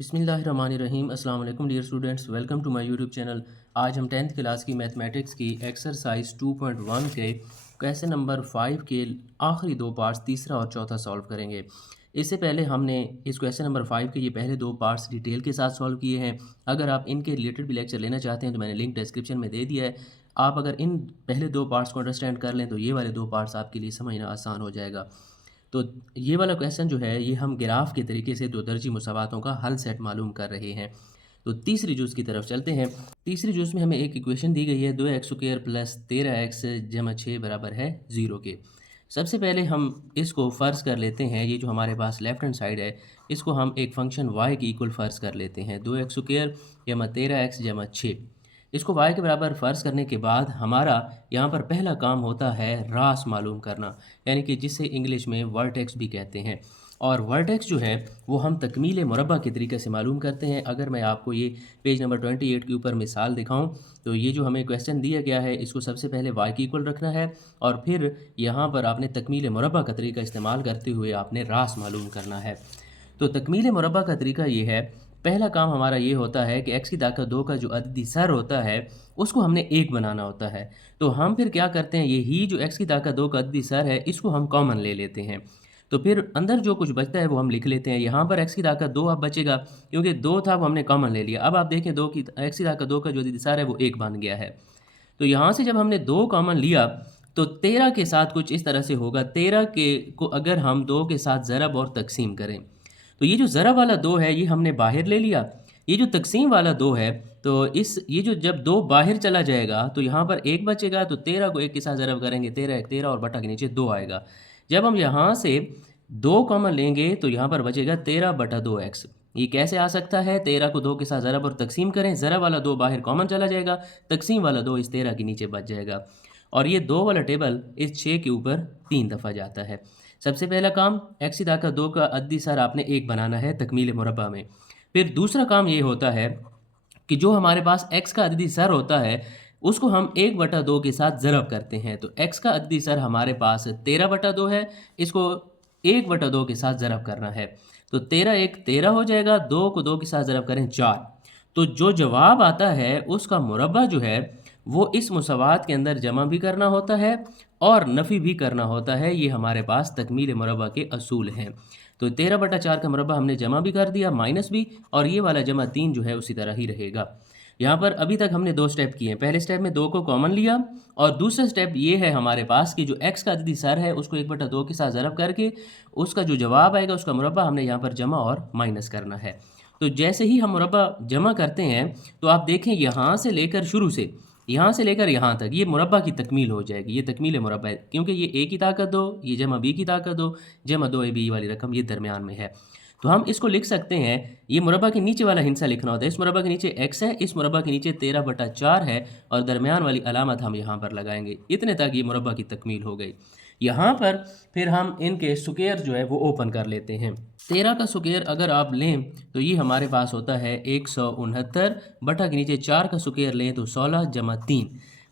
बिस्मिल्लाहिर्रहमानिर्रहीम। अस्सलाम वालेकुम dear students, welcome to my YouTube channel. आज हम 10th क्लास की मैथमेटिक्स की एक्सरसाइज 2.1 के क्वेश्चन नंबर 5 के आखिरी दो पार्ट्स तीसरा और चौथा सॉल्व करेंगे। इससे पहले हमने इस क्वेश्चन नंबर 5 के ये पहले दो पार्ट्स डिटेल के साथ सॉल्व किए हैं। अगर आप इनके रिलेटेड भी लेक्चर लेना चाहते हैं तो मैंने लिंक डिस्क्रिप्शन में दे दिया है। आप अगर इन पहले दो पार्ट्स को अंडरस्टैंड कर लें तो ये वाले दो पार्ट्स आपके लिए समझना आसान हो जाएगा। तो ये वाला क्वेश्चन जो है ये हम ग्राफ के तरीके से दो दर्जी मुसावातों का हल सेट मालूम कर रहे हैं। तो तीसरी जूज़ की तरफ चलते हैं। तीसरी जूज़ में हमें एक इक्वेशन दी गई है 2x² प्लस 13x जमा 6 बराबर है 0 के। सबसे पहले हम इसको फ़र्ज़ कर लेते हैं, ये जो हमारे पास लेफ़्ट हैंड साइड है इसको हम एक फ़ंक्शन y की इक्वल फ़र्ज़ कर लेते हैं। 2x² जमा 13x जमा 6 इसको y के बराबर फ़र्ज़ करने के बाद हमारा यहाँ पर पहला काम होता है रास मालूम करना, यानी कि जिसे इंग्लिश में वर्टेक्स भी कहते हैं। और वर्टेक्स जो है वो हम तकमील मुरब्बा के तरीके से मालूम करते हैं। अगर मैं आपको ये पेज नंबर 28 के ऊपर मिसाल दिखाऊं तो ये जो हमें क्वेश्चन दिया गया है इसको सबसे पहले y की इक्वल रखना है और फिर यहाँ पर आपने तकमील मुरब्बा का तरीका इस्तेमाल करते हुए आपने रास मालूम करना है। तो तकमील मुरब्बा का तरीका ये है, पहला काम हमारा ये होता है कि x की ताकत 2 का जो अददी सर होता है उसको हमने 1 बनाना होता है। तो हम फिर क्या करते हैं, यही जो x की ताकत 2 का अददी सर है इसको हम कॉमन ले लेते हैं। तो फिर अंदर जो कुछ बचता है वो हम लिख लेते हैं। यहाँ पर x की ताकत 2 अब बचेगा क्योंकि 2 था वो हमने कॉमन ले लिया। अब आप देखें x की ताकत 2 का जो अददी सर है वो 1 बन गया है। तो यहाँ से जब हमने 2 कॉमन लिया तो 13 के साथ कुछ इस तरह से होगा। 13 के को अगर हम 2 के साथ ज़रब और तकसीम करें तो ये जो ज़रब वाला 2 है ये हमने बाहर ले लिया। ये जो तकसीम वाला 2 है तो ये जो जब 2 बाहर चला जाएगा तो यहाँ पर 1 बचेगा। तो 13 को 1 के साथ ज़रब करेंगे, 13 1 13 और बटा के नीचे 2 आएगा। जब हम यहाँ से 2 कॉमन लेंगे तो यहाँ पर बचेगा 13 बटा 2x। ये कैसे आ सकता है, 13 को 2 के साथ ज़रब और तकसीम करें, ज़रब वाला 2 बाहर कॉमन चला जाएगा, तकसीम वाला 2 इस 13 के नीचे बच जाएगा और ये 2 वाला टेबल इस 6 के ऊपर 3 दफ़ा जाता है। सबसे पहला काम x की ताकत 2 का अद्दी सर आपने 1 बनाना है तकमील मुरब्बा में। फिर दूसरा काम ये होता है कि जो हमारे पास x का अद्दी सर होता है उसको हम 1 बटा 2 के साथ ज़रब करते हैं। तो x का अद्दी सर हमारे पास 13 बटा 2 है, इसको 1 बटा 2 के साथ ज़रब करना है। तो 13 1 13 हो जाएगा, 2 को 2 के साथ ज़रब करें 4। तो जो जवाब आता है उसका मुरब्बा जो है वो इस मुसावात के अंदर जमा भी करना होता है और नफ़ी भी करना होता है। ये हमारे पास तकमील मुरब्बा के असूल हैं। तो 13 बटा 4 का मुरब्बा हमने जमा भी कर दिया, माइनस भी, और ये वाला जमा 3 जो है उसी तरह ही रहेगा। यहाँ पर अभी तक हमने 2 स्टेप किए हैं। पहले स्टेप में 2 को कॉमन लिया और दूसरा स्टेप ये है हमारे पास कि जो x का अददी सर है उसको 1 बटा 2 के साथ ज़रब करके उसका जो जवाब आएगा उसका मुरब्बा हमने यहाँ पर जमा और माइनस करना है। तो जैसे ही हम मुरब्बा जमा करते हैं तो आप देखें यहाँ से लेकर शुरू से यहाँ से लेकर यहाँ तक ये मुरब्बा की तकमील हो जाएगी। ये तकमील मुरब्बा है क्योंकि ये a की ताकत 2, ये जमा b की ताकत 2 जमा 2ab वाली रकम ये दरमियान में है। तो हम इसको लिख सकते हैं, ये मुरब्बा के नीचे वाला हिस्सा लिखना होता है। इस मुरब्बा के नीचे x है, इस मुरब्बा के नीचे 13 बटा 4 है और दरमियान वाली अलामत हम यहाँ पर लगाएंगे। इतने तक ये मुरब्बा की तकमील हो गई। यहाँ पर फिर हम इनके स्क्वायर जो है वो ओपन कर लेते हैं। 13 का स्क्वायर अगर आप लें तो ये हमारे पास होता है 169 बटा के नीचे 4 का स्क्वायर लें तो 16 जमा 3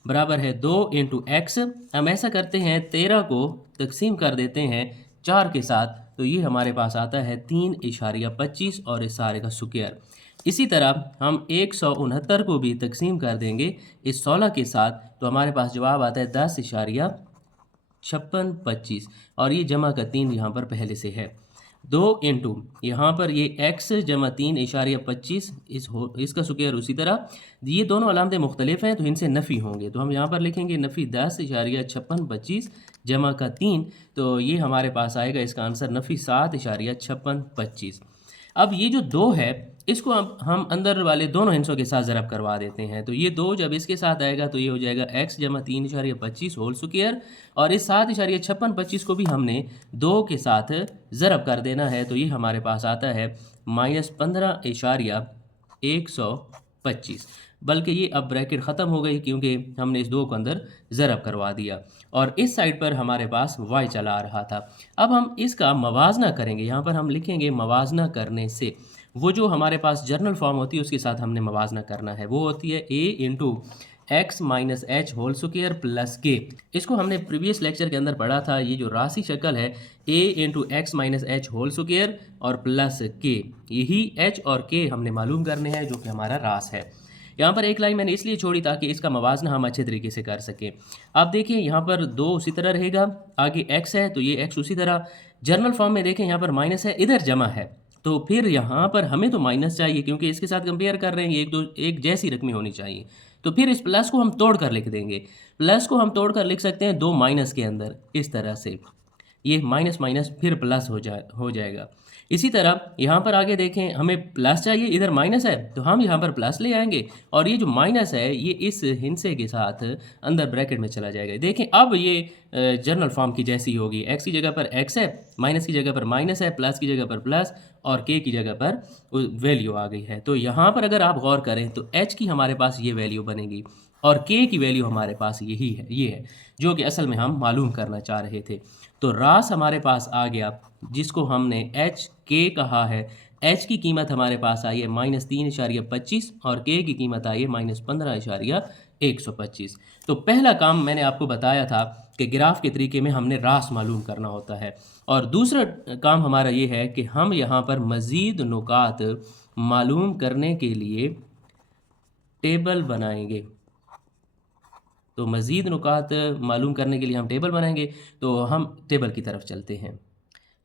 बराबर है 2 इंटू एक्स। हम ऐसा करते हैं 13 को तकसीम कर देते हैं 4 के साथ तो ये हमारे पास आता है 3.25 और इस सारे का स्क्वायर। इसी तरह हम 169 को भी तकसीम कर देंगे इस 16 के साथ तो हमारे पास जवाब आता है 10.5625 और ये जमा का 3 यहाँ पर पहले से है। 2 इंटू यहाँ पर ये x जमा 3.25 इसका स्क्वायर। उसी तरह ये दोनों अलामतें मुख्तलिफ हैं तो इनसे नफ़ी होंगे तो हम यहाँ पर लिखेंगे नफ़ी 10.5625 जमा का 3 तो ये हमारे पास आएगा इसका आंसर नफ़ी 7.5625। अब ये जो 2 है इसको अब हम अंदर वाले दोनों हिस्सों के साथ ज़रब करवा देते हैं। तो ये 2 जब इसके साथ आएगा तो ये हो जाएगा x जमा 3.25 होल स्क्वायर और इस 7.5625 को भी हमने 2 के साथ ज़रब कर देना है तो ये हमारे पास आता है -15.125। बल्कि ये अब ब्रैकेट ख़त्म हो गई क्योंकि हमने इस 2 को अंदर ज़रब करवा दिया और इस साइड पर हमारे पास y चला आ रहा था। अब हम इसका मवाजना करेंगे। यहाँ पर हम लिखेंगे मवाजना करने से, वो जो हमारे पास जर्नल फॉर्म होती है उसके साथ हमने मवाजना करना है। वो होती है a into x minus h whole square plus k. इसको हमने प्रीवियस लेक्चर के अंदर पढ़ा था। ये जो राशि शक्ल है a into x minus h whole square और प्लस के, यही एच और के हमने मालूम करने हैं जो कि हमारा रास है। यहाँ पर एक लाइन मैंने इसलिए छोड़ी ताकि इसका मवाजना हम अच्छे तरीके से कर सकें। आप देखिए यहाँ पर 2 उसी तरह रहेगा, आगे x है तो ये x उसी तरह। जर्नल फॉर्म में देखें यहाँ पर माइनस है, इधर जमा है, तो फिर यहाँ पर हमें तो माइनस चाहिए क्योंकि इसके साथ कंपेयर कर रहे हैं, एक जैसी रकमें होनी चाहिए। तो फिर इस प्लस को हम तोड़ कर लिख देंगे। प्लस को हम तोड़ कर लिख सकते हैं 2 माइनस के अंदर, इस तरह से ये माइनस माइनस फिर प्लस हो जाएगा। इसी तरह यहाँ पर आगे देखें, हमें प्लस चाहिए, इधर माइनस है तो हम यहाँ पर प्लस ले आएंगे और ये जो माइनस है ये इस हिंसे के साथ अंदर ब्रैकेट में चला जाएगा। देखें अब ये जनरल फॉर्म की जैसी होगी, एक्स की जगह पर एक्स है, माइनस की जगह पर माइनस है, प्लस की जगह पर प्लस और के की जगह पर वैल्यू आ गई है। तो यहाँ पर अगर आप गौर करें तो एच की हमारे पास ये वैल्यू बनेगी और के की वैल्यू हमारे पास यही है, ये है जो कि असल में हम मालूम करना चाह रहे थे। तो रास हमारे पास आ गया जिसको हमने एच के कहा है। एच की कीमत हमारे पास आई है -3.25 और के की कीमत आई है -15.125। तो पहला काम मैंने आपको बताया था कि ग्राफ के तरीके में हमने रास मालूम करना होता है, और दूसरा काम हमारा ये है कि हम यहाँ पर मज़ीद नुकात मालूम करने के लिए टेबल बनाएंगे। तो मज़ीद नुकात मालूम करने के लिए हम टेबल बनाएंगे, तो हम टेबल की तरफ चलते हैं।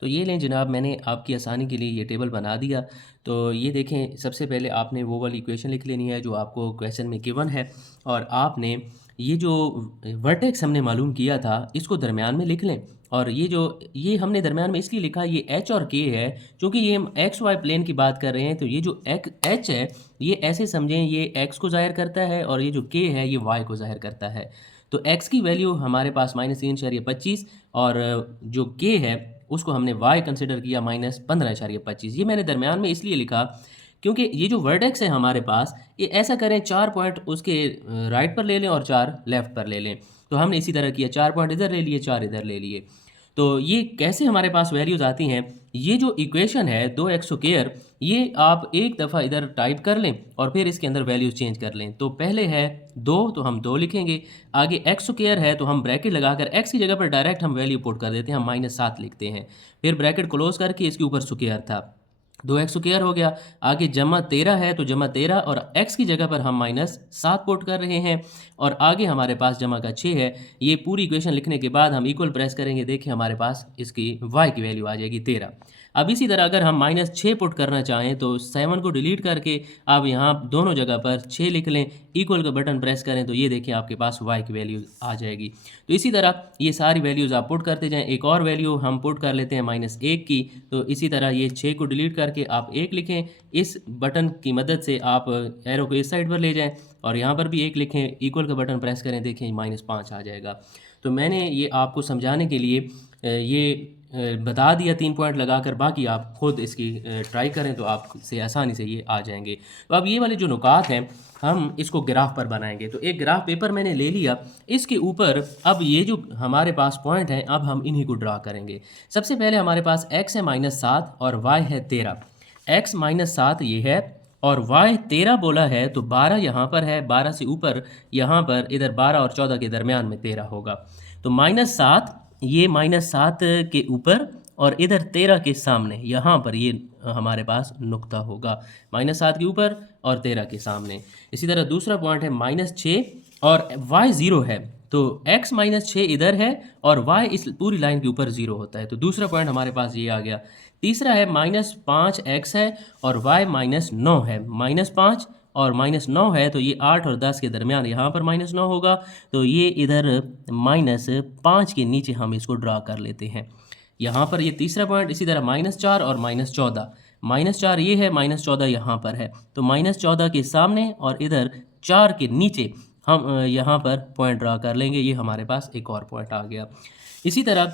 तो ये लें जनाब, मैंने आपकी आसानी के लिए ये टेबल बना दिया। तो ये देखें, सबसे पहले आपने वो वाली इक्वेशन लिख लेनी है जो आपको क्वेश्चन में गिवन है, और आपने ये जो वर्टेक्स हमने मालूम किया था इसको दरमियान में लिख लें। और ये हमने दरमियान में इसलिए लिखा, ये एच और के है क्योंकि ये हम एक्स वाई प्लेन की बात कर रहे हैं। तो ये जो एच है ये ऐसे समझें, ये एक्स को ज़ाहिर करता है और ये जो के है ये वाई को ज़ाहिर करता है। तो एक्स की वैल्यू हमारे पास -3.25 और जो के है उसको हमने y कंसिडर किया -15.25। ये मैंने दरमियान में इसलिए लिखा क्योंकि ये जो वर्टेक्स है हमारे पास, ये ऐसा करें 4 पॉइंट उसके राइट पर ले लें और 4 लेफ़्ट पर ले लें। तो हमने इसी तरह किया, 4 पॉइंट इधर ले लिए, 4 इधर ले लिए। तो ये कैसे हमारे पास वैल्यूज़ आती हैं, ये जो इक्वेशन है 2x स्क्वायर, ये आप एक दफ़ा इधर टाइप कर लें और फिर इसके अंदर वैल्यूज़ चेंज कर लें। तो पहले है 2 तो हम 2 लिखेंगे, आगे x स्क्वायर है तो हम ब्रैकेट लगाकर x की जगह पर डायरेक्ट हम वैल्यू पुट कर देते हैं, हम -7 लिखते हैं, फिर ब्रैकेट क्लोज करके इसके ऊपर स्क्वायर था, 2x स्क्वायर हो गया। आगे जमा 13 है तो जमा 13 और x की जगह पर हम -7 पुट कर रहे हैं, और आगे हमारे पास जमा का 6 है। ये पूरी इक्वेशन लिखने के बाद हम इक्वल प्रेस करेंगे, देखिए हमारे पास इसकी y की वैल्यू आ जाएगी 13। अब इसी तरह अगर हम -6 पुट करना चाहें तो 7 को डिलीट करके आप यहाँ दोनों जगह पर 6 लिख लें, इक्वल का बटन प्रेस करें तो ये देखिए आपके पास y की वैल्यू आ जाएगी। तो इसी तरह ये सारी वैल्यूज़ आप पुट करते जाएं। एक और वैल्यू हम पुट कर लेते हैं -1 की, तो इसी तरह ये 6 को डिलीट करके आप 1 लिखें, इस बटन की मदद से आप एरो को इस साइड पर ले जाएं और यहाँ पर भी 1 लिखें, इक्वल का बटन प्रेस करें, देखें -5 आ जाएगा। तो मैंने ये आपको समझाने के लिए ये बता दिया 3 पॉइंट लगाकर, बाकी आप खुद इसकी ट्राई करें तो आपसे आसानी से ये आ जाएंगे। तो अब ये वाले जो नुकात हैं हम इसको ग्राफ पर बनाएंगे। तो एक ग्राफ पेपर मैंने ले लिया, इसके ऊपर अब ये जो हमारे पास पॉइंट हैं अब हम इन्हीं को ड्रा करेंगे। सबसे पहले हमारे पास x है -7 और y है 13। x -7 ये है और y 13 बोला है, तो 12 यहाँ पर है, 12 से ऊपर यहाँ पर इधर 12 और 14 के दरमियान में 13 होगा। तो -7 ये -7 के ऊपर और इधर 13 के सामने यहाँ पर ये हमारे पास नुक्ता होगा, -7 के ऊपर और 13 के सामने। इसी तरह दूसरा पॉइंट है -6 और y 0 है, तो x -6 इधर है और y इस पूरी लाइन के ऊपर 0 होता है। तो दूसरा पॉइंट हमारे पास ये आ गया। तीसरा है -5x है और y -9 है, -5 और -9 है तो ये 8 और 10 के दरमियान यहाँ पर -9 होगा। तो ये इधर -5 के नीचे हम इसको ड्रा कर लेते हैं, यहाँ पर ये तीसरा पॉइंट। इसी तरह -4 और -14, -4 ये है, -14 यहाँ पर है, तो -14 के सामने और इधर 4 के नीचे हम यहाँ पर पॉइंट ड्रा कर लेंगे, ये हमारे पास एक और पॉइंट आ गया। इसी तरह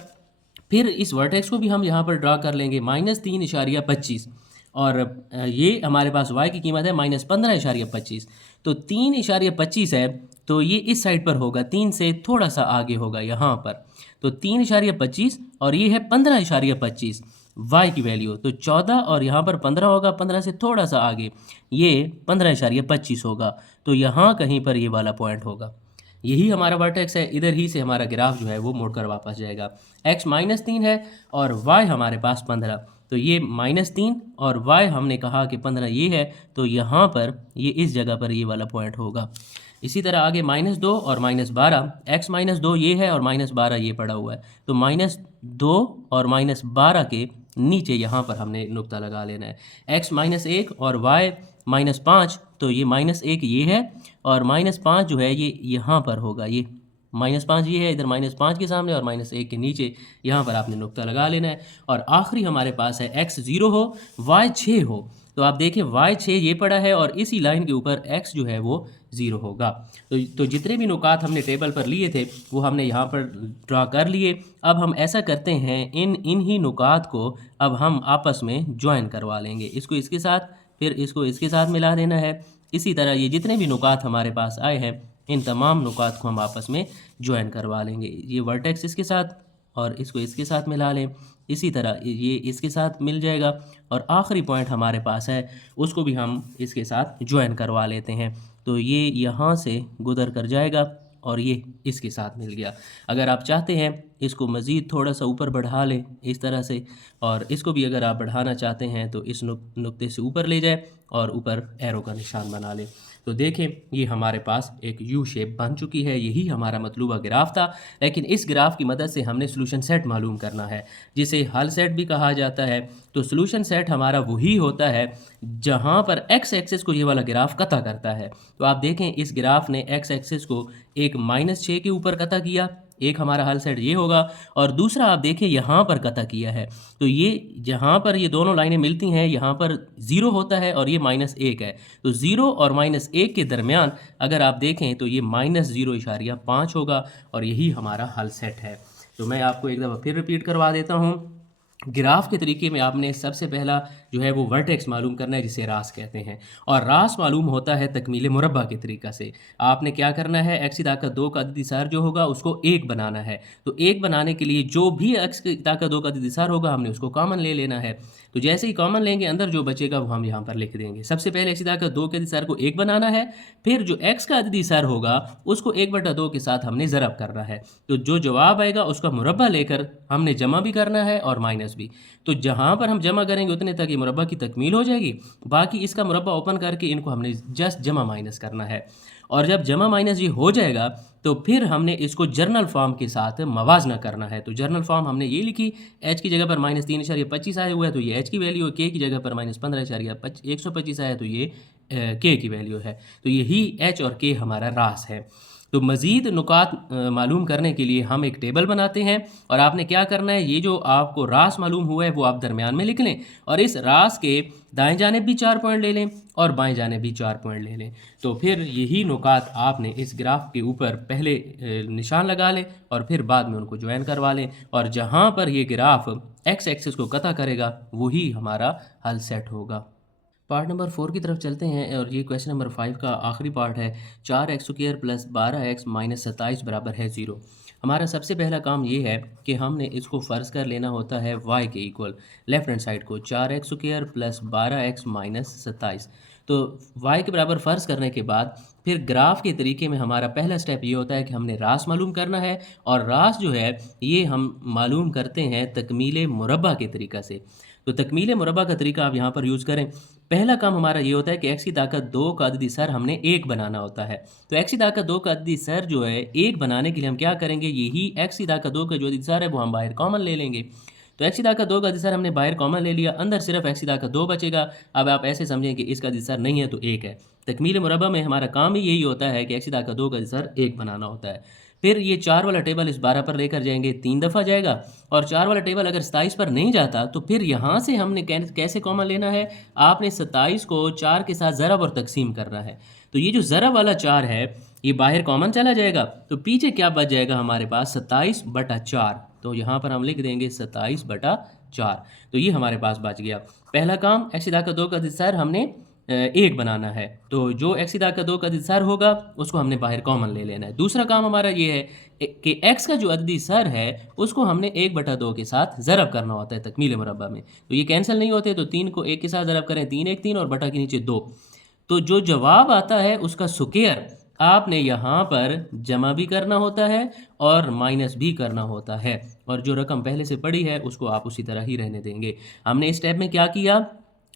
फिर इस वर्टेक्स को भी हम यहाँ पर ड्रा कर लेंगे, -3.25 और ये हमारे पास y की कीमत है -15.25। तो 3.25 है तो ये इस साइड पर होगा, 3 से थोड़ा सा आगे होगा यहाँ पर, तो 3.25 और ये है 15.25। y की वैल्यू, तो 14 और यहाँ पर 15 होगा, 15 से थोड़ा सा आगे ये 15.25 होगा, तो यहाँ कहीं पर ये वाला पॉइंट होगा। यही हमारा वर्टेक्स है, इधर ही से हमारा ग्राफ जो है वो मुड़कर वापस जाएगा। x -3 है और y हमारे पास 15, तो ये -3 और y हमने कहा कि 15 ये है, तो यहाँ पर ये इस जगह पर ये वाला पॉइंट होगा। इसी तरह आगे -2 और -12, x -2 ये है और -12 ये पड़ा हुआ है, तो -2 और -12 के नीचे यहाँ पर हमने नुक्ता लगा लेना है। x -1 और y -5, तो ये -1 ये है और -5 जो है ये यहाँ पर होगा, ये -5 ये है इधर, -5 के सामने और -1 के नीचे यहाँ पर आपने नुक्ता लगा लेना है। और आखिरी हमारे पास है x 0 हो, y 6 हो, तो आप देखें y 6 ये पड़ा है और इसी लाइन के ऊपर x जो है वो 0 होगा। तो जितने भी नुकात हमने टेबल पर लिए थे वो हमने यहाँ पर ड्रा कर लिए। अब हम ऐसा करते हैं, इन ही नुकात को अब हम आपस में ज्वाइन करवा लेंगे, इसको इसके साथ, फिर इसको इसके साथ मिला देना है। इसी तरह ये जितने भी नुकात हमारे पास आए हैं इन तमाम नुकात को हम आपस में ज्वाइन करवा लेंगे। ये वर्टेक्स इसके साथ और इसको इसके साथ मिला लें, इसी तरह ये इसके साथ मिल जाएगा और आखिरी पॉइंट हमारे पास है उसको भी हम इसके साथ ज्वाइन करवा लेते हैं, तो ये यहाँ से गुजर कर जाएगा और ये इसके साथ मिल गया। अगर आप चाहते हैं इसको मज़ीद थोड़ा सा ऊपर बढ़ा लें इस तरह से, और इसको भी अगर आप बढ़ाना चाहते हैं तो इस नुक्ते से ऊपर ले जाए और ऊपर एरो का निशान बना लें। तो देखें ये हमारे पास एक यू शेप बन चुकी है, यही हमारा मतलूबा ग्राफ था। लेकिन इस ग्राफ की मदद से हमने सॉल्यूशन सेट मालूम करना है, जिसे हल सेट भी कहा जाता है। तो सॉल्यूशन सेट हमारा वही होता है जहां पर एक्स एक्सिस को ये वाला ग्राफ कता करता है। तो आप देखें इस ग्राफ ने एक्स एक्सिस को एक -6 के ऊपर कता किया, एक हमारा हल सेट ये होगा, और दूसरा आप देखें यहाँ पर कता किया है, तो ये जहाँ पर ये दोनों लाइनें मिलती हैं यहाँ पर 0 होता है और ये -1 है, तो 0 और -1 के दरमियान अगर आप देखें तो ये -0.5 होगा और यही हमारा हल सेट है। तो मैं आपको एक दफ़ा फिर रिपीट करवा देता हूँ। ग्राफ के तरीके में आपने सबसे पहला जो है वो वर्टेक्स मालूम करना है, जिसे रास कहते हैं, और रास मालूम होता है तकमील मुरब्बा के तरीक़ा से। आपने क्या करना है, एक्स की ताकत 2 का अददी सार जो होगा उसको 1 बनाना है। तो 1 बनाने के लिए जो भी एक्स की ताकत 2 का अददी सार होगा हमने उसको कॉमन ले लेना है। तो जैसे ही कॉमन लेंगे अंदर जो बचेगा वो हम यहाँ पर लिख देंगे। सबसे पहले एक्स की ताकत 2 के अददी सार को 1 बनाना है, फिर जो एक्स का अददी सार होगा उसको 1/2 के साथ हमने ज़रब करना है। तो जो जवाब आएगा उसका मुरब्बा लेकर हमने जमा भी करना है और माइनस भी। तो जहाँ पर हम जमा करेंगे उतने तक ये मुरब्बा की तकमील हो जाएगी, बाकी इसका मुरब्बा ओपन करके इनको हमने जस्ट जमा माइनस करना है। और जब जमा माइनस ये हो जाएगा तो फिर हमने इसको जर्नल फॉर्म के साथ मवाजना करना है। तो जर्नल फॉर्म हमने ये लिखी, h की जगह पर -3.25 आया हुआ है तो ये h की वैल्यू है, k की जगह पर -15.125 आया तो ये k की वैल्यू है। तो यही h और k हमारा रास है। तो मज़ीद नुकात मालूम करने के लिए हम एक टेबल बनाते हैं और आपने क्या करना है, ये जो आपको रास मालूम हुआ है वो आप दरमियान में लिख लें और इस रास के दाएं जानिब भी 4 पॉइंट ले लें और बाएं जानिब भी 4 पॉइंट ले लें। तो फिर यही नुकात आपने इस ग्राफ के ऊपर पहले निशान लगा लें और फिर बाद में उनको ज्वाइन करवा लें, और जहाँ पर ये ग्राफ एक्स एक्सिस को कता करेगा वही हमारा हल सेट होगा। पार्ट नंबर 4 की तरफ चलते हैं और ये क्वेश्चन नंबर 5 का आखिरी पार्ट है। 4x² + 12x - 27 बराबर है 0। हमारा सबसे पहला काम ये है कि हमने इसको फ़र्ज़ कर लेना होता है y के इक्वल, लेफ़्ट हैंड साइड को 4x² + 12x - 27। तो y के बराबर फ़र्ज़ करने के बाद फिर ग्राफ के तरीके में हमारा पहला स्टेप ये होता है कि हमने रास मालूम करना है, और रास जो है ये हम मालूम करते हैं तकमील मुरब्बा के तरीक़ा से। तो तकमील मुरब्बा का तरीका आप यहाँ पर यूज़ करें। पहला काम हमारा ये होता है कि x की ताकत 2 का अददी सर हमने 1 बनाना होता है। तो x की ताकत 2 का अददी सर जो है 1 बनाने के लिए हम क्या करेंगे, यही x की ताकत 2 का जो अददी सर है वो हम बाहर कॉमन ले लेंगे। तो x की ताकत 2 का अददी सर हमने बाहर कॉमन ले लिया, अंदर सिर्फ x की ताकत 2 बचेगा। अब आप ऐसे समझें कि इसका अददी सर नहीं है तो 1 है। तकमील मुरब्बा में हमारा काम ही यही होता है कि x की ताकत 2 का अददी सर 1 बनाना होता है। फिर ये 4 वाला टेबल इस 12 पर लेकर जाएंगे, 3 दफ़ा जाएगा, और 4 वाला टेबल अगर 27 पर नहीं जाता तो फिर यहाँ से हमने कैसे कॉमन लेना है, आपने 27 को 4 के साथ ज़रब और तकसीम करना है। तो ये जो ज़रब वाला 4 है ये बाहर कॉमन चला जाएगा, तो पीछे क्या बच जाएगा हमारे पास 27/4। तो यहाँ पर हम लिख देंगे 27/4। तो ये हमारे पास बच गया। पहला काम x की ताकत 2 का सर हमने 1 बनाना है। तो जो x की ताकत 2 का अददी सर होगा उसको हमने बाहर कॉमन ले लेना है। दूसरा काम हमारा ये है कि x का जो अददी सर है उसको हमने 1/2 के साथ ज़रब करना होता है तकमील मुरब्बा में। तो ये कैंसिल नहीं होते, तो 3 को 1 के साथ ज़रब करें, 3 1 3 और बटा के नीचे 2। तो जो जवाब आता है उसका स्क्वायर आपने यहाँ पर जमा भी करना होता है और माइनस भी करना होता है, और जो रकम पहले से पड़ी है उसको आप उसी तरह ही रहने देंगे। हमने इस स्टेप में क्या किया,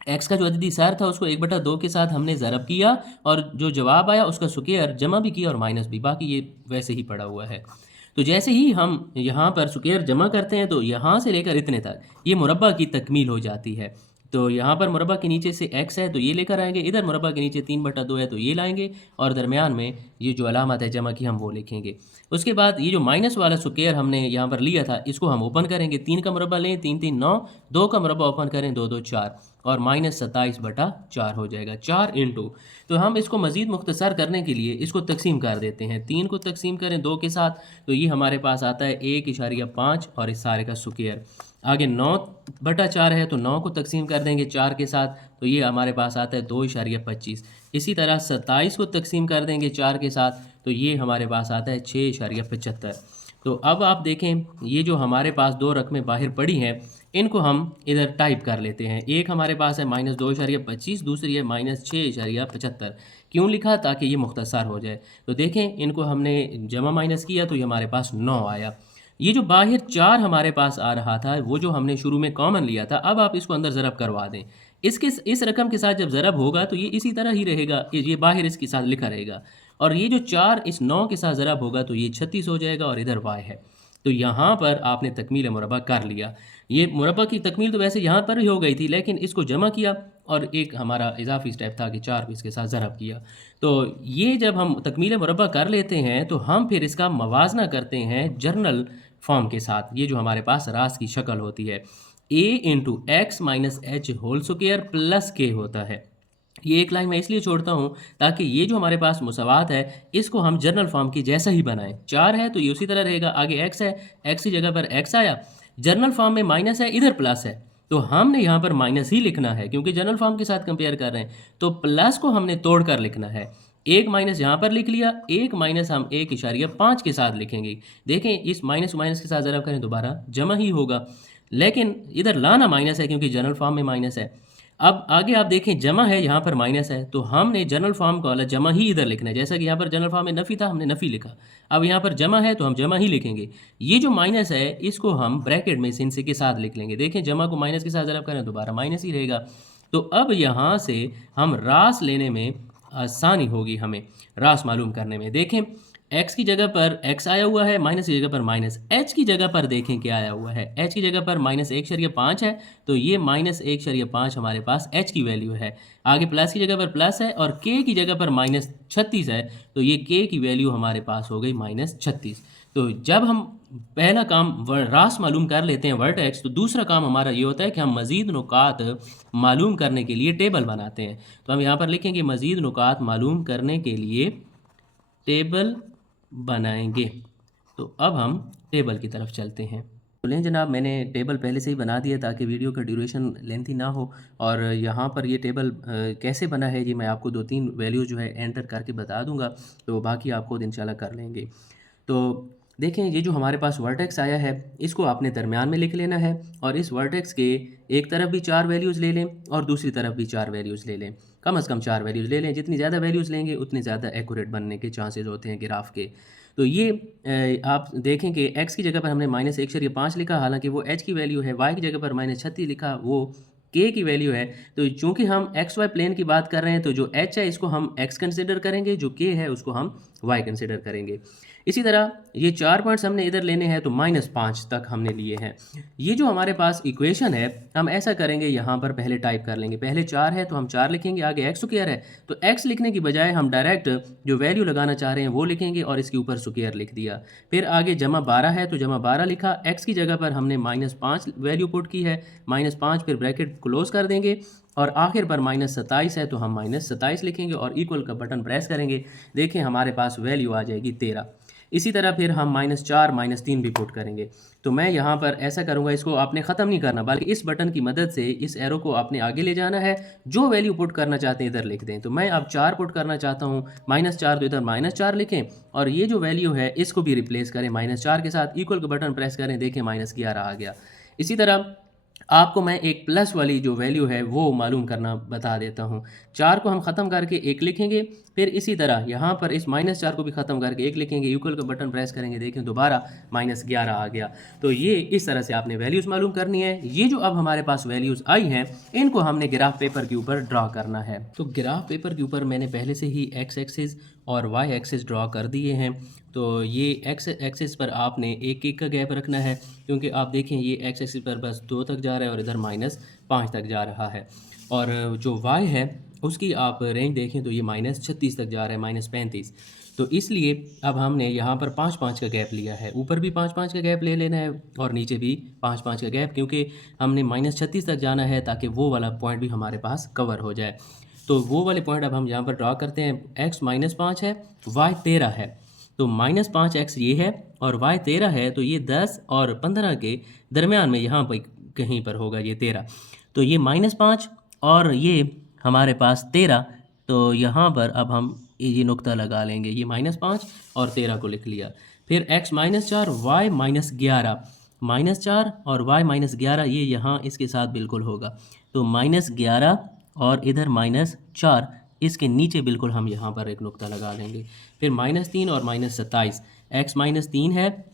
x का जो अददी सर था उसको 1/2 के साथ हमने ज़रब किया और जो जवाब आया उसका स्क्वायर जमा भी किया और माइनस भी, बाकी ये वैसे ही पड़ा हुआ है। तो जैसे ही हम यहाँ पर स्क्वायर जमा करते हैं तो यहाँ से लेकर इतने तक ये मुरब्बा की तकमील हो जाती है। तो यहाँ पर मुरब्बा के नीचे से x है तो ये लेकर आएंगे, इधर मुरब्बा के नीचे 3/2 है तो ये लाएंगे, और दरमियान में ये जो अलामत है जमा की हम वो लिखेंगे। उसके बाद ये जो माइनस वाला स्क्वायर हमने यहाँ पर लिया था इसको हम ओपन करेंगे, 3 का मुरब्बा लें, 3 3 9, 2 का मुरब्बा ओपन करें, 2 2 4, और -27/4 हो जाएगा, 4 इंटू। तो हम इसको मज़ीद मुख्तसर करने के लिए इसको तकसीम कर देते हैं, 3 को तकसीम करें 2 के साथ तो ये हमारे पास आता है 1.5 और इस सारे का स्क्वायर। आगे 9/4 है तो 9 को तकसीम कर देंगे 4 के साथ तो ये हमारे पास आता है 2.25। इसी तरह 27 को तकसीम कर देंगे 4 के साथ तो ये हमारे पास आता है 6.75। तो अब आप देखें ये जो हमारे पास दो रकमें बाहर पड़ी हैं इनको हम इधर टाइप कर लेते हैं। एक हमारे पास है -2.25, दूसरी है -6.75। क्यों लिखा, ताकि ये मुख्तसर हो जाए। तो देखें इनको हमने जमा माइनस किया तो ये हमारे पास 9 आया। ये जो बाहर 4 हमारे पास आ रहा था वो जो हमने शुरू में कॉमन लिया था, अब आप इसको अंदर ज़रब करवा दें। इस रकम के साथ जब ज़रब होगा तो ये इसी तरह ही रहेगा, ये बाहर इसके साथ लिखा रहेगा, और ये जो 4 इस 9 के साथ ज़रब होगा तो ये 36 हो जाएगा और इधर y है। तो यहाँ पर आपने तकमील मुरब्बा कर लिया। ये मुरब्बा की तकमील तो वैसे यहाँ पर ही हो गई थी, लेकिन इसको जमा किया और एक हमारा इजाफी स्टेप था कि 4 को इसके साथ ज़रब किया। तो ये जब हम तकमील मुरब्बा कर लेते हैं तो हम फिर इसका मवाजना करते हैं जर्नल फॉर्म के साथ। ये जो हमारे पास रास की शक्ल होती है a into x minus h whole square plus k होता है। ये एक लाइन मैं इसलिए छोड़ता हूँ ताकि ये जो हमारे पास मुसावात है इसको हम जर्नल फॉर्म की जैसा ही बनाएं। 4 है तो ये उसी तरह रहेगा, आगे x है, x की जगह पर x आया, जर्नल फॉर्म में माइनस है, इधर प्लस है तो हमने यहाँ पर माइनस ही लिखना है क्योंकि जर्नल फॉर्म के साथ कंपेयर कर रहे हैं। तो प्लस को हमने तोड़ कर लिखना है, एक माइनस यहाँ पर लिख लिया, एक माइनस हम 1.5 के साथ लिखेंगे। देखें इस माइनस माइनस के साथ ज़रब करें दोबारा जमा ही होगा, लेकिन इधर लाना माइनस है क्योंकि जनरल फॉर्म में माइनस है। अब आगे आप देखें जमा है, यहाँ पर माइनस है तो हमने जनरल फॉर्म का वाला जमा ही इधर लिखना है। जैसा कि यहाँ पर जनरल फॉर्म में नफ़ी था हमने नफ़ी लिखा, अब यहाँ पर जमा है तो हम जमा ही लिखेंगे। ये जो माइनस है इसको हम ब्रैकेट में इनसे के साथ लिख लेंगे। देखें जमा को माइनस के साथ ज़रब करें दोबारा माइनस ही रहेगा। तो अब यहाँ से हम रास लेने में आसानी होगी, हमें रास मालूम करने में। देखें x की जगह पर x आया हुआ है, माइनस की जगह पर माइनस, h की जगह पर देखें क्या आया हुआ है, h की जगह पर -1.5 है तो ये -1.5 हमारे पास h की वैल्यू है। आगे प्लस की जगह पर प्लस है और k की जगह पर -36 है तो ये k की वैल्यू हमारे पास हो गई -36। तो जब हम पहला काम रास मालूम कर लेते हैं वर्टेक्स, तो दूसरा काम हमारा ये होता है कि हम मज़ीद नुकात मालूम करने के लिए टेबल बनाते हैं। तो हम यहाँ पर लिखेंगे मज़ीद नुकात मालूम करने के लिए टेबल बनाएंगे। तो अब हम टेबल की तरफ चलते हैं। बोलें जनाब, मैंने टेबल पहले से ही बना दिया ताकि वीडियो का ड्यूरेशन लेंथी ना हो, और यहाँ पर ये टेबल कैसे बना है ये मैं आपको 2-3 वैल्यू जो है एंटर करके बता दूंगा, तो बाकी आप खुद इंशाल्लाह कर लेंगे। तो देखें ये जो हमारे पास वर्टेक्स आया है इसको आपने दरमियान में लिख लेना है, और इस वर्टेक्स के एक तरफ भी 4 वैल्यूज़ ले लें और दूसरी तरफ भी 4 वैल्यूज़ ले लें, कम से कम 4 वैल्यूज़ ले लें। जितनी ज़्यादा वैल्यूज़ लेंगे उतने ज़्यादा एक्यूरेट बनने के चांसेस होते हैं ग्राफ के। तो ये आप देखें कि x की जगह पर हमने -1.5 लिखा, हालांकि वो h की वैल्यू है, y की जगह पर -36 लिखा, वो k की वैल्यू है। तो चूंकि हम एक्स वाई प्लेन की बात कर रहे हैं तो जो h है इसको हम x कंसिडर करेंगे, जो k है उसको हम y कंसिडर करेंगे। इसी तरह ये 4 पॉइंट्स हमने इधर लेने हैं तो -5 तक हमने लिए हैं। ये जो हमारे पास इक्वेशन है हम ऐसा करेंगे, यहाँ पर पहले टाइप कर लेंगे, पहले 4 है तो हम 4 लिखेंगे, आगे x स्क्वायर है तो x लिखने की बजाय हम डायरेक्ट जो वैल्यू लगाना चाह रहे हैं वो लिखेंगे और इसके ऊपर स्क्वायर लिख दिया। फिर आगे जमा 12 है तो जमा 12 लिखा, x की जगह पर हमने -5 वैल्यू पुट की है, -5 फिर ब्रैकेट क्लोज कर देंगे और आखिर पर -27 है तो हम -27 लिखेंगे और इक्वल का बटन प्रेस करेंगे। देखें हमारे पास वैल्यू आ जाएगी 13। इसी तरह फिर हम -4 -3 भी पुट करेंगे। तो मैं यहाँ पर ऐसा करूँगा, इसको आपने ख़त्म नहीं करना बल्कि इस बटन की मदद से इस एरो को आपने आगे ले जाना है। जो वैल्यू पुट करना चाहते हैं इधर लिख दें। तो मैं अब 4 पुट करना चाहता हूँ, -4 तो इधर -4 लिखें और ये जो वैल्यू है इसको भी रिप्लेस करें -4 के साथ, इक्वल का बटन प्रेस करें, देखें -11 आ गया। इसी तरह आपको मैं एक प्लस वाली जो वैल्यू है वो मालूम करना बता देता हूँ। 4 को हम ख़त्म करके 1 लिखेंगे, फिर इसी तरह यहाँ पर इस -4 को भी ख़त्म करके 1 लिखेंगे, इक्वल का बटन प्रेस करेंगे, देखें दोबारा -11 आ गया। तो ये इस तरह से आपने वैल्यूज़ मालूम करनी है। ये जो अब हमारे पास वैल्यूज़ आई हैं इनको हमने ग्राफ पेपर के ऊपर ड्रा करना है। तो ग्राफ पेपर के ऊपर मैंने पहले से ही एक्स एक्सिस और वाई एक्सिस ड्रा कर दिए हैं। तो ये एक्स एक्सिस पर आपने एक एक का गैप रखना है, क्योंकि आप देखें ये एक्स एक्सिस पर बस 2 तक जा रहा है और इधर -5 तक जा रहा है। और जो वाई है उसकी आप रेंज देखें तो ये -36 तक जा रहा है, -35। तो इसलिए अब हमने यहाँ पर 5-5 का गैप लिया है, ऊपर भी 5-5 का गैप ले लेना है और नीचे भी 5-5 का गैप, क्योंकि हमने -36 तक जाना है ताकि वो वाला पॉइंट भी हमारे पास कवर हो जाए। तो वो वाले पॉइंट अब हम यहाँ पर ड्रा करते हैं। x -5 है, y 13 है, तो -5x ये है और y 13 है, तो ये 10 और 15 के दरमियान में यहाँ पर कहीं पर होगा ये 13। तो ये -5 और ये हमारे पास 13, तो यहाँ पर अब हम ये नुक्ता लगा लेंगे, ये -5 और 13 को लिख लिया। फिर x -4 y -11, -4 और y -11 ये यहाँ इसके साथ बिल्कुल होगा। तो -11 और इधर -4 इसके नीचे बिल्कुल हम यहाँ पर एक नुक्ता लगा लेंगे। फिर -3 और -27, x -3 है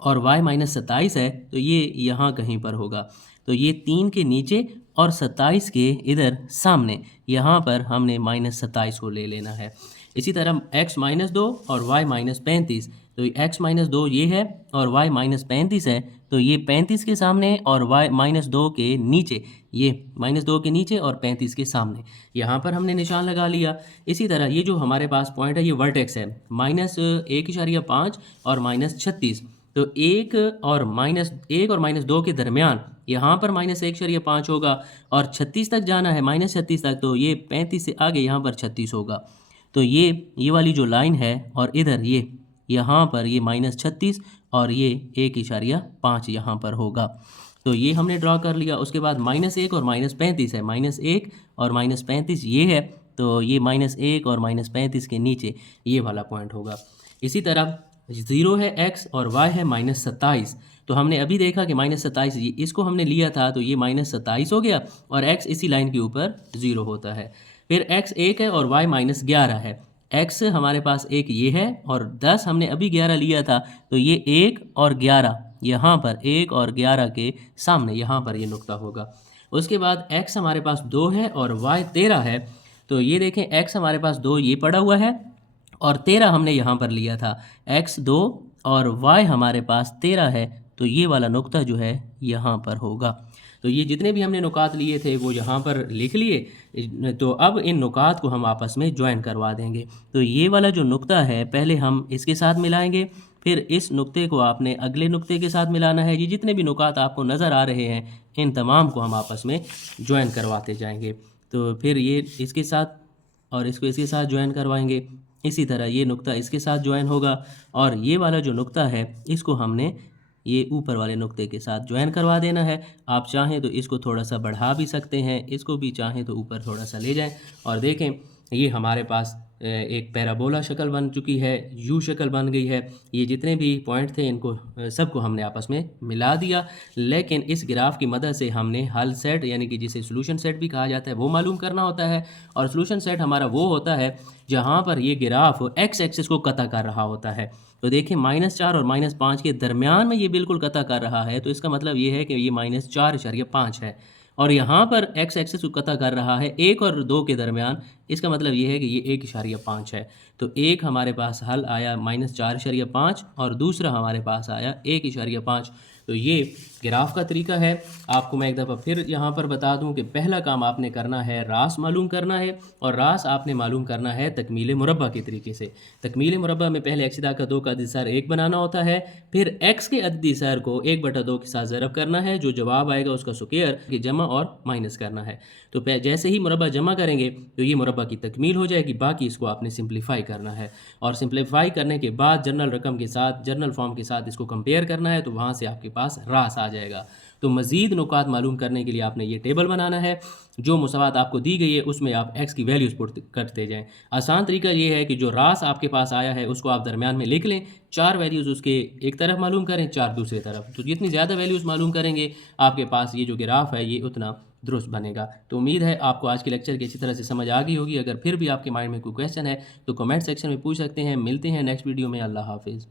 और y -27 है, तो ये यहाँ कहीं पर होगा। तो ये 3 के नीचे और 27 के इधर सामने, यहाँ पर हमने -27 को ले लेना है। इसी तरह x -2 और y -35, तो x -2 ये है और y -35 है, तो ये 35 के सामने और y -2 के नीचे, ये -2 के नीचे और 35 के सामने, यहाँ पर हमने निशान लगा लिया। इसी तरह ये जो हमारे पास पॉइंट है ये वर्टेक्स है, -1.5 और -36, तो 1 और -2 के दरमियान यहाँ पर -1.5 होगा और 36 तक जाना है, -36 तक, तो ये 35 से आगे यहाँ पर 36 होगा। तो ये वाली जो लाइन है और इधर ये यहाँ पर ये -36 और ये 1.5 यहाँ पर होगा। तो ये हमने ड्रा कर लिया। उसके बाद -1 और -35 है, -1 और -35 ये है, तो ये -1 और -35 के नीचे ये वाला पॉइंट होगा। इसी तरह 0 है x और y है -27, तो हमने अभी देखा कि -27 इसको हमने लिया था, तो ये -27 हो गया और x इसी लाइन के ऊपर 0 होता है। फिर x 1 है और y -11 है, x हमारे पास 1 ये है और 10 हमने अभी 11 लिया था, तो ये 1 और 11 यहाँ पर 1 और 11 के सामने यहाँ पर ये नुक्ता होगा। उसके बाद x हमारे पास 2 है और y 13 है, तो ये देखें x हमारे पास 2 ये पड़ा हुआ है और 13 हमने यहाँ पर लिया था, x 2 और y हमारे पास 13 है, तो ये वाला नुक्ता जो है यहाँ पर होगा। तो ये जितने भी हमने नुकात लिए थे वो यहाँ पर लिख लिए। तो अब इन नुकात को हम आपस में ज्वाइन करवा देंगे। तो ये वाला जो नुक्ता है पहले हम इसके साथ मिलाएंगे, फिर इस नुक्ते को आपने अगले नुक्ते के साथ मिलाना है। ये जितने भी नुकात आपको नज़र आ रहे हैं इन तमाम को हम आपस में ज्वाइन करवाते जाएंगे। तो फिर ये इसके साथ और इसको इसके साथ ज्वाइन करवाएंगे। इसी तरह ये नुक्ता इसके साथ ज्वाइन होगा और ये वाला जो नुक्ता है इसको हमने ये ऊपर वाले नुक्ते के साथ ज्वाइन करवा देना है। आप चाहें तो इसको थोड़ा सा बढ़ा भी सकते हैं, इसको भी चाहें तो ऊपर थोड़ा सा ले जाएं और देखें ये हमारे पास एक पैराबोला शक्ल बन चुकी है, यू शक्ल बन गई है। ये जितने भी पॉइंट थे इनको सबको हमने आपस में मिला दिया। लेकिन इस ग्राफ की मदद से हमने हल सेट यानी कि जिसे सोल्यूशन सेट भी कहा जाता है वो मालूम करना होता है। और सोल्यूशन सेट हमारा वो होता है जहाँ पर ये ग्राफ एक्स एक्सिस को कता कर रहा होता है। तो देखिए -4 और -5 के दरमियान में ये बिल्कुल कता कर रहा है, तो इसका मतलब ये है कि ये -4.5 है। और यहाँ पर x एक्सिस को कता कर रहा है 1 और 2 के दरमियान, इसका मतलब ये है कि ये 1.5 है। तो एक हमारे पास हल आया -4.5 और दूसरा हमारे पास आया 1.5। तो ये ग्राफ का तरीका है। आपको मैं एक दफ़ा फिर यहाँ पर बता दूँ कि पहला काम आपने करना है रास मालूम करना है, और रास आपने मालूम करना है तकमील मुरब्बा के तरीके से। तकमील मुरब्बा में पहले x का 2 का अददी सर 1 बनाना होता है, फिर x के अददी सर को 1/2 के साथ ज़रब करना है, जो जवाब आएगा उसका स्क्वायर की जमा और माइनस करना है। तो जैसे ही मुरब्बा जमा करेंगे तो ये मुरब्बा की तकमील हो जाएगी, बाकी इसको आपने सिंप्लीफाई करना है, और सिंप्लीफाई करने के बाद जनरल रकम के साथ, जनरल फॉर्म के साथ इसको कंपेयर करना है, तो वहाँ से आपके पास रास आ जाएगा। तो मज़ीद नुकात मालूम करने के लिए आपने ये टेबल बनाना है, जो मुसावात आपको दी गई है उसमें आप x की वैल्यूज़ पुट करते जाएँ। आसान तरीका ये है कि जो रास आपके पास आया है उसको आप दरमियान में लिख लें, 4 वैल्यूज़ उसके एक तरफ मालूम करें, 4 दूसरी तरफ। तो जितनी ज़्यादा वैल्यूज़ मालूम करेंगे आपके पास ये जो ग्राफ है ये उतना दुरुस्त बनेगा। तो उम्मीद है आपको आज के लेक्चर की अच्छी तरह से समझ आ गई होगी। अगर फिर भी आपके माइंड में कोई क्वेश्चन है तो कमेंट सेक्शन में पूछ सकते हैं। मिलते हैं नेक्स्ट वीडियो में। अल्लाह हाफ़िज़।